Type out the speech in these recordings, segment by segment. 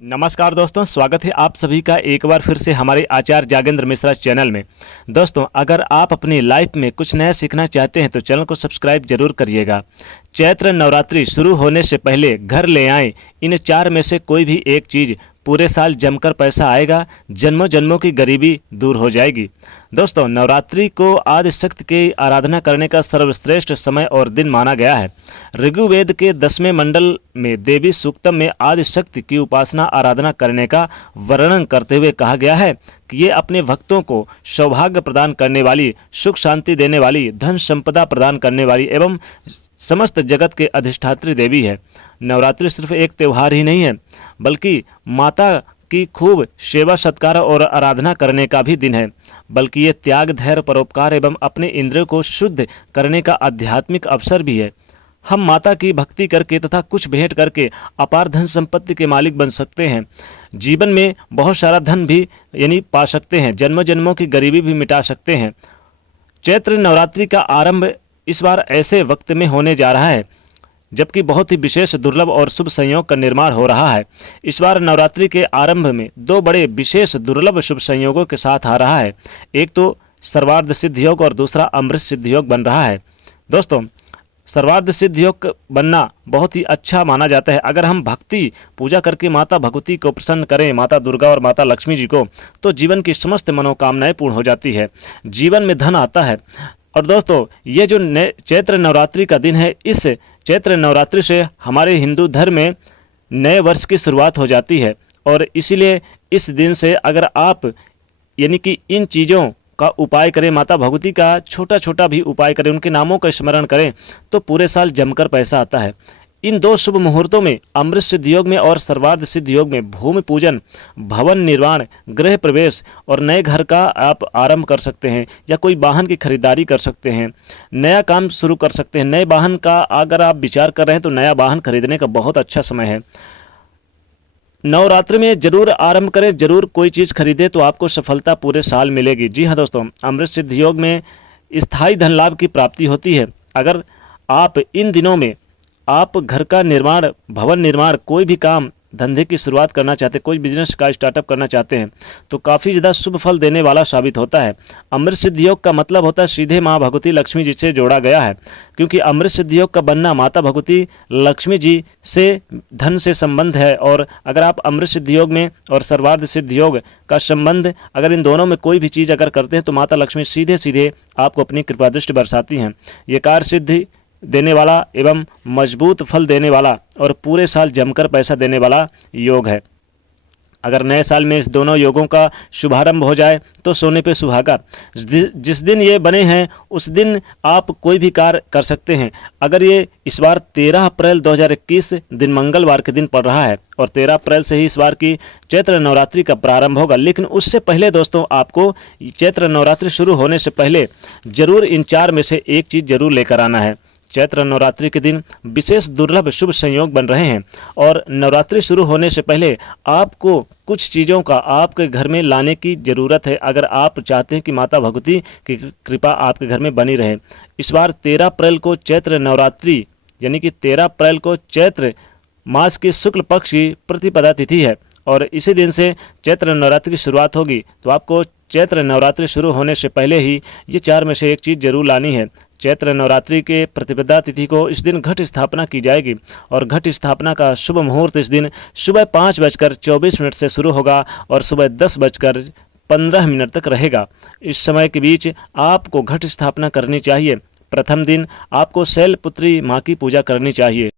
नमस्कार दोस्तों, स्वागत है आप सभी का एक बार फिर से हमारे आचार्य जागेंद्र मिश्रा चैनल में। दोस्तों, अगर आप अपनी लाइफ में कुछ नया सीखना चाहते हैं तो चैनल को सब्सक्राइब जरूर करिएगा। चैत्र नवरात्रि शुरू होने से पहले घर ले आएं इन चार में से कोई भी एक चीज़, पूरे साल जमकर पैसा आएगा, जन्मों जन्मों की गरीबी दूर हो जाएगी। दोस्तों, नवरात्रि को आदिशक्ति की आराधना करने का सर्वश्रेष्ठ समय और दिन माना गया है। ऋग्वेद के 10वें मंडल में देवी सूक्तम में आदिशक्ति की उपासना आराधना करने का वर्णन करते हुए कहा गया है कि ये अपने भक्तों को सौभाग्य प्रदान करने वाली, सुख शांति देने वाली, धन संपदा प्रदान करने वाली एवं समस्त जगत के अधिष्ठात्री देवी है। नवरात्रि सिर्फ एक त्यौहार ही नहीं है, बल्कि माता की खूब सेवा सत्कार और आराधना करने का भी दिन है। बल्कि ये त्याग, धैर्य, परोपकार एवं अपने इंद्रियों को शुद्ध करने का आध्यात्मिक अवसर भी है। हम माता की भक्ति करके तथा कुछ भेंट करके अपार धन संपत्ति के मालिक बन सकते हैं। जीवन में बहुत सारा धन भी पा सकते हैं, जन्मों जन्मों की गरीबी भी मिटा सकते हैं। चैत्र नवरात्रि का आरंभ इस बार ऐसे वक्त में होने जा रहा है जबकि बहुत ही विशेष, दुर्लभ और शुभ संयोग का निर्माण हो रहा है। इस बार नवरात्रि के आरंभ में दो बड़े विशेष, दुर्लभ शुभ संयोगों के साथ आ रहा है। एक तो सर्वार्ध सिद्ध योग और दूसरा अमृत सिद्ध योग बन रहा है। दोस्तों, सर्वार्ध सिद्ध योग बनना बहुत ही अच्छा माना जाता है। अगर हम भक्ति पूजा करके माता भगवती को प्रसन्न करें, माता दुर्गा और माता लक्ष्मी जी को, तो जीवन की समस्त मनोकामनाएं पूर्ण हो जाती है, जीवन में धन आता है। और दोस्तों, ये जो चैत्र नवरात्रि का दिन है, इस चैत्र नवरात्रि से हमारे हिंदू धर्म में नए वर्ष की शुरुआत हो जाती है। और इसीलिए इस दिन से अगर आप कि इन चीज़ों का उपाय करें, माता भगवती का छोटा छोटा भी उपाय करें, उनके नामों का स्मरण करें, तो पूरे साल जमकर पैसा आता है। इन दो शुभ मुहूर्तों में, अमृत सिद्ध योग में और सर्वार्ध सिद्ध योग में, भूमि पूजन, भवन निर्माण, गृह प्रवेश और नए घर का आप आरंभ कर सकते हैं, या कोई वाहन की खरीदारी कर सकते हैं, नया काम शुरू कर सकते हैं। नए वाहन का अगर आप विचार कर रहे हैं तो नया वाहन खरीदने का बहुत अच्छा समय है। नवरात्रि में जरूर आरंभ करें, जरूर कोई चीज़ खरीदें तो आपको सफलता पूरे साल मिलेगी। जी हाँ दोस्तों, अमृत सिद्ध योग में स्थायी धन लाभ की प्राप्ति होती है। अगर आप इन दिनों में आप घर का निर्माण, भवन निर्माण, कोई भी काम धंधे की शुरुआत करना चाहते हैं, कोई बिजनेस का स्टार्टअप करना चाहते हैं, तो काफ़ी ज़्यादा शुभ फल देने वाला साबित होता है। अमृत सिद्ध योग का मतलब होता है सीधे माँ भगवती लक्ष्मी जी से जोड़ा गया है, क्योंकि अमृत सिद्ध योग का बनना माता भगवती लक्ष्मी जी से धन से संबंध है। और अगर आप अमृत सिद्ध योग में और सर्वार्ध सिद्ध योग का संबंध, अगर इन दोनों में कोई भी चीज़ अगर करते हैं तो माता लक्ष्मी सीधे सीधे आपको अपनी कृपा दृष्टि बरसाती हैं। ये कार्य सिद्धि देने वाला एवं मजबूत फल देने वाला और पूरे साल जमकर पैसा देने वाला योग है। अगर नए साल में इस दोनों योगों का शुभारंभ हो जाए तो सोने पे सुहागा। जिस दिन ये बने हैं उस दिन आप कोई भी कार्य कर सकते हैं। अगर ये इस बार 13 अप्रैल 2021 दिन मंगलवार के दिन पड़ रहा है और 13 अप्रैल से ही इस बार की चैत्र नवरात्रि का प्रारंभ होगा, लेकिन उससे पहले दोस्तों आपको चैत्र नवरात्रि शुरू होने से पहले जरूर इन चार में से एक चीज़ जरूर लेकर आना है। चैत्र नवरात्रि के दिन विशेष दुर्लभ शुभ संयोग बन रहे हैं और नवरात्रि शुरू होने से पहले आपको कुछ चीज़ों का आपके घर में लाने की ज़रूरत है, अगर आप चाहते हैं कि माता भगवती की कृपा आपके घर में बनी रहे। इस बार 13 अप्रैल को चैत्र नवरात्रि, यानी कि 13 अप्रैल को चैत्र मास की शुक्ल पक्ष की प्रतिपदा तिथि है और इसी दिन से चैत्र नवरात्रि की शुरुआत होगी। तो आपको चैत्र नवरात्रि शुरू होने से पहले ही ये चार में से एक चीज़ जरूर लानी है। चैत्र नवरात्रि के प्रतिपदा तिथि को इस दिन घट स्थापना की जाएगी और घट स्थापना का शुभ मुहूर्त इस दिन सुबह 5:24 से शुरू होगा और सुबह 10:15 तक रहेगा। इस समय के बीच आपको घट स्थापना करनी चाहिए। प्रथम दिन आपको शैलपुत्री माँ की पूजा करनी चाहिए,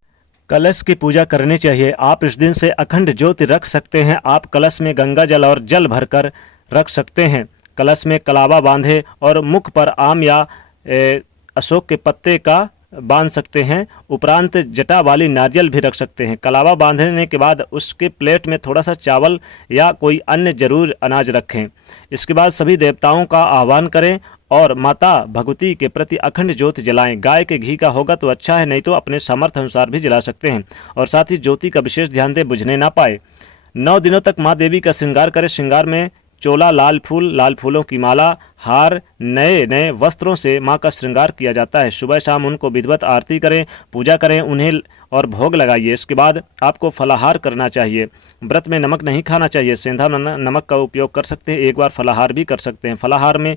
कलश की पूजा करनी चाहिए। आप इस दिन से अखंड ज्योति रख सकते हैं। आप कलश में गंगा जल और जल भरकर रख सकते हैं। कलश में कलावा बांधे और मुख पर आम या अशोक के पत्ते का बांध सकते हैं। उपरांत जटा वाली नारियल भी रख सकते हैं। कलावा बांधने के बाद उसके प्लेट में थोड़ा सा चावल या कोई अन्य जरूर अनाज रखें। इसके बाद सभी देवताओं का आह्वान करें और माता भगवती के प्रति अखंड ज्योति जलाएं। गाय के घी का होगा तो अच्छा है, नहीं तो अपने सामर्थ्य अनुसार भी जला सकते हैं। और साथ ही ज्योति का विशेष ध्यान दें, बुझने ना पाए। 9 दिनों तक माँ देवी का श्रृंगार करें। श्रृंगार में चोला, लाल फूलों की माला, हार, नए नए वस्त्रों से माँ का श्रृंगार किया जाता है। सुबह शाम उनको विधिवत आरती करें, पूजा करें उन्हें और भोग लगाइए। इसके बाद आपको फलाहार करना चाहिए। व्रत में नमक नहीं खाना चाहिए। सेंधा नमक का उपयोग कर सकते हैं, एक बार फलाहार भी कर सकते हैं। फलाहार में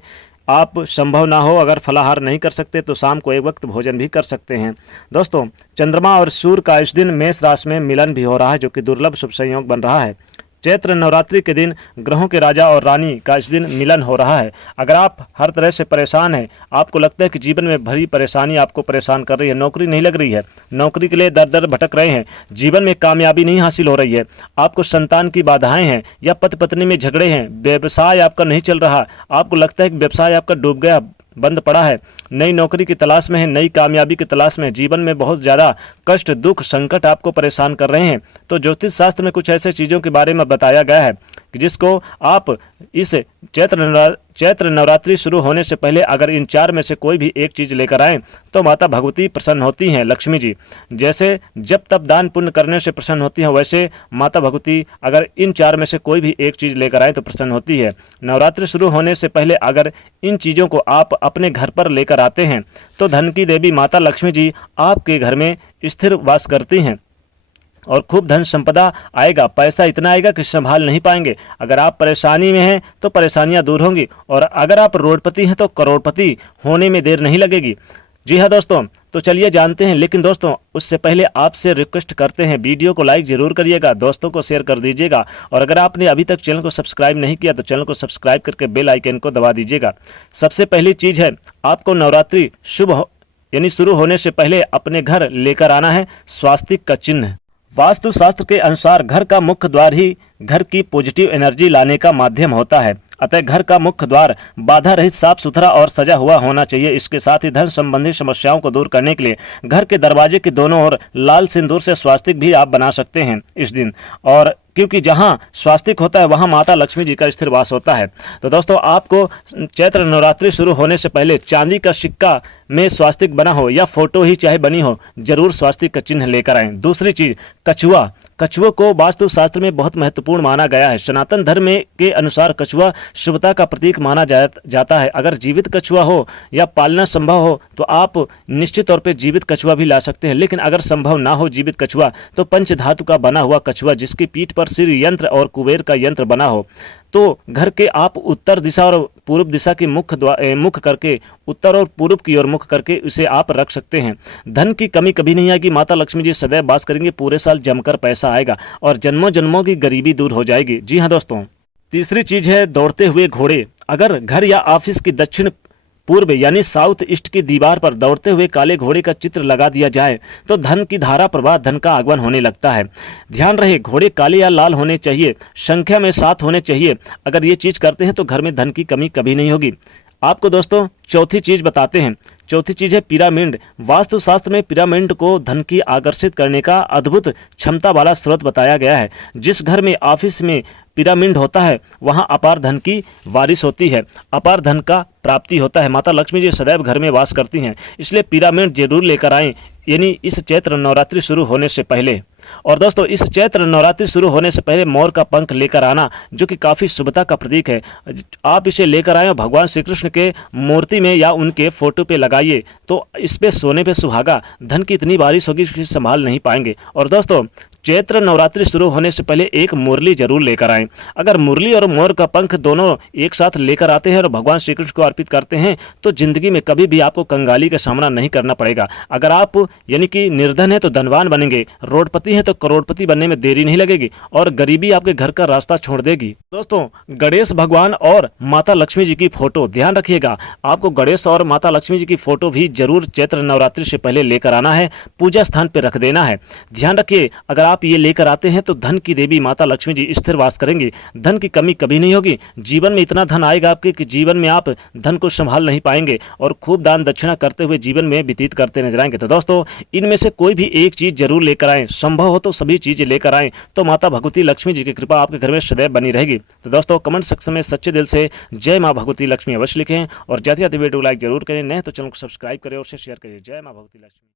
आप संभव ना हो अगर फलाहार नहीं कर सकते तो शाम को एक वक्त भोजन भी कर सकते हैं। दोस्तों, चंद्रमा और सूर्य का इस दिन मेष राशि में मिलन भी हो रहा है, जो कि दुर्लभ शुभ संयोग बन रहा है। चैत्र नवरात्रि के दिन ग्रहों के राजा और रानी का इस दिन मिलन हो रहा है। अगर आप हर तरह से परेशान हैं, आपको लगता है कि जीवन में भरी परेशानी आपको परेशान कर रही है, नौकरी नहीं लग रही है, नौकरी के लिए दर दर भटक रहे हैं, जीवन में कामयाबी नहीं हासिल हो रही है, आपको संतान की बाधाएं हैं या पति पत्नी में झगड़े हैं, व्यवसाय आपका नहीं चल रहा, आपको लगता है कि व्यवसाय आपका डूब गया, बंद पड़ा है, नई नौकरी की तलाश में है, नई कामयाबी की तलाश में, जीवन में बहुत ज़्यादा कष्ट, दुख, संकट आपको परेशान कर रहे हैं, तो ज्योतिष शास्त्र में कुछ ऐसे चीज़ों के बारे में बताया गया है कि जिसको आप इस चैत्र नवरात्रि शुरू होने से पहले अगर इन 4 में से कोई भी एक चीज़ लेकर आएँ तो माता भगवती प्रसन्न होती हैं। लक्ष्मी जी जैसे जब तब दान पुण्य करने से प्रसन्न होती हैं, वैसे माता भगवती अगर इन 4 में से कोई भी एक चीज़ लेकर आए तो प्रसन्न होती है। नवरात्रि शुरू होने से पहले अगर इन चीज़ों को आप अपने घर पर लेकर आते हैं तो धन की देवी माता लक्ष्मी जी आपके घर में स्थिर वास करती हैं और खूब धन संपदा आएगा। पैसा इतना आएगा कि संभाल नहीं पाएंगे। अगर आप परेशानी में हैं तो परेशानियां दूर होंगी और अगर आप रोडपति हैं तो करोड़पति होने में देर नहीं लगेगी। जी हाँ दोस्तों, तो चलिए जानते हैं, लेकिन दोस्तों उससे पहले आपसे रिक्वेस्ट करते हैं वीडियो को लाइक जरूर करिएगा, दोस्तों को शेयर कर दीजिएगा और अगर आपने अभी तक चैनल को सब्सक्राइब नहीं किया तो चैनल को सब्सक्राइब करके बेल आइकन को दबा दीजिएगा। सबसे पहली चीज़ है, आपको नवरात्रि यानी शुरू होने से पहले अपने घर लेकर आना है स्वास्तिक का चिन्ह। वास्तु शास्त्र के अनुसार घर का मुख्य द्वार ही घर की पॉजिटिव एनर्जी लाने का माध्यम होता है, अतः घर का मुख्य द्वार बाधा रहित, साफ सुथरा और सजा हुआ होना चाहिए। इसके साथ ही धन संबंधी समस्याओं को दूर करने के लिए घर के दरवाजे के दोनों ओर लाल सिंदूर से स्वास्तिक भी आप बना सकते हैं इस दिन, और क्योंकि जहाँ स्वास्तिक होता है वहाँ माता लक्ष्मी जी का स्थिर वास होता है। तो दोस्तों आपको चैत्र नवरात्रि शुरू होने से पहले चांदी का सिक्का में स्वास्तिक बना हो या फोटो ही चाहे बनी हो, जरूर स्वास्तिक का चिन्ह लेकर आएं। दूसरी चीज, कछुआ। कछुओं को वास्तु शास्त्र में बहुत महत्वपूर्ण माना गया है। सनातन धर्म के अनुसार कछुआ शुभता का प्रतीक माना जाता है। अगर जीवित कछुआ हो या पालना संभव हो तो आप निश्चित तौर पे जीवित कछुआ भी ला सकते हैं, लेकिन अगर संभव ना हो जीवित कछुआ तो पंच धातु का बना हुआ कछुआ जिसकी पीठ पर सिर यंत्र और कुबेर का यंत्र बना हो, तो घर के आप उत्तर दिशा और पूर्व दिशा के मुख करके, उत्तर और पूर्व की ओर मुख करके इसे आप रख सकते हैं। धन की कमी कभी नहीं आएगी, माता लक्ष्मी जी सदैव वास करेंगे, पूरे साल जमकर पैसा आएगा और जन्मों जन्मों की गरीबी दूर हो जाएगी। जी हाँ दोस्तों, तीसरी चीज है दौड़ते हुए घोड़े। अगर घर या ऑफिस की दक्षिण पूर्व यानी साउथ ईस्ट की दीवार पर दौड़ते हुए काले घोड़े का चित्र लगा दिया जाए तो धन की धारा प्रवाह, धन का आगमन होने लगता है। ध्यान रहे घोड़े काले या लाल होने चाहिए, संख्या में 7 होने चाहिए। अगर ये चीज करते हैं तो घर में धन की कमी कभी नहीं होगी। आपको दोस्तों चौथी चीज बताते हैं। चौथी चीज है पिरामिड। वास्तुशास्त्र में पिरामिड को धन की आकर्षित करने का अद्भुत क्षमता वाला स्रोत बताया गया है। जिस घर में ऑफिस में पिरामिड होता है वहां अपार धन की बारिश होती है, अपार धन का प्राप्ति होता है। माता लक्ष्मी जी सदैव घर में वास करती हैं, इसलिए पिरामिड जरूर लेकर आएं, यानी इस चैत्र नवरात्रि शुरू होने से पहले। और दोस्तों इस चैत्र नवरात्रि शुरू होने से पहले मोर का पंख लेकर आना, जो कि काफ़ी शुभता का प्रतीक है। आप इसे लेकर आए और भगवान श्री कृष्ण के मूर्ति में या उनके फोटो पे लगाइए तो इस पे सोने पे सुहागा, धन की इतनी बारिश होगी कि संभाल नहीं पाएंगे। और दोस्तों चैत्र नवरात्रि शुरू होने से पहले एक मुरली जरूर लेकर आएं। अगर मुरली और मोर का पंख दोनों एक साथ लेकर आते हैं और भगवान श्री कृष्ण को अर्पित करते हैं तो जिंदगी में कभी भी आपको कंगाली का सामना नहीं करना पड़ेगा। अगर आप यानी कि निर्धन है तो धनवान बनेंगे, रोडपति है तो करोड़पति बनने में देरी नहीं लगेगी और गरीबी आपके घर का रास्ता छोड़ देगी। दोस्तों गणेश भगवान और माता लक्ष्मी जी की फोटो, ध्यान रखिएगा आपको गणेश और माता लक्ष्मी जी की फोटो भी जरूर चैत्र नवरात्रि से पहले लेकर आना है, पूजा स्थान पर रख देना है। ध्यान रखिए अगर आप ये लेकर आते हैं तो धन की देवी माता लक्ष्मी जी स्थिर वास करेंगी, धन की कमी कभी नहीं होगी। जीवन में इतना धन आएगा आपके कि जीवन में आप धन को संभाल नहीं पाएंगे और खूब दान दक्षिणा करते हुए जीवन में व्यतीत करते नजर आएंगे। तो दोस्तों इनमें से कोई भी एक चीज जरूर लेकर आएं, संभव हो तो सभी चीजें लेकर आएं, तो माता भगवती लक्ष्मी जी की कृपा आपके घर में सदैव बनी रहेगी। तो दोस्तों कमेंट सेक्शन में सच्चे दिल से जय माँ भगवती लक्ष्मी अवश्य लिखें और जाते जाते वीडियो लाइक जरूर करें, नहीं तो चैनल को सब्सक्राइब करें और शेयर करें। जय माँ भगवती लक्ष्मी।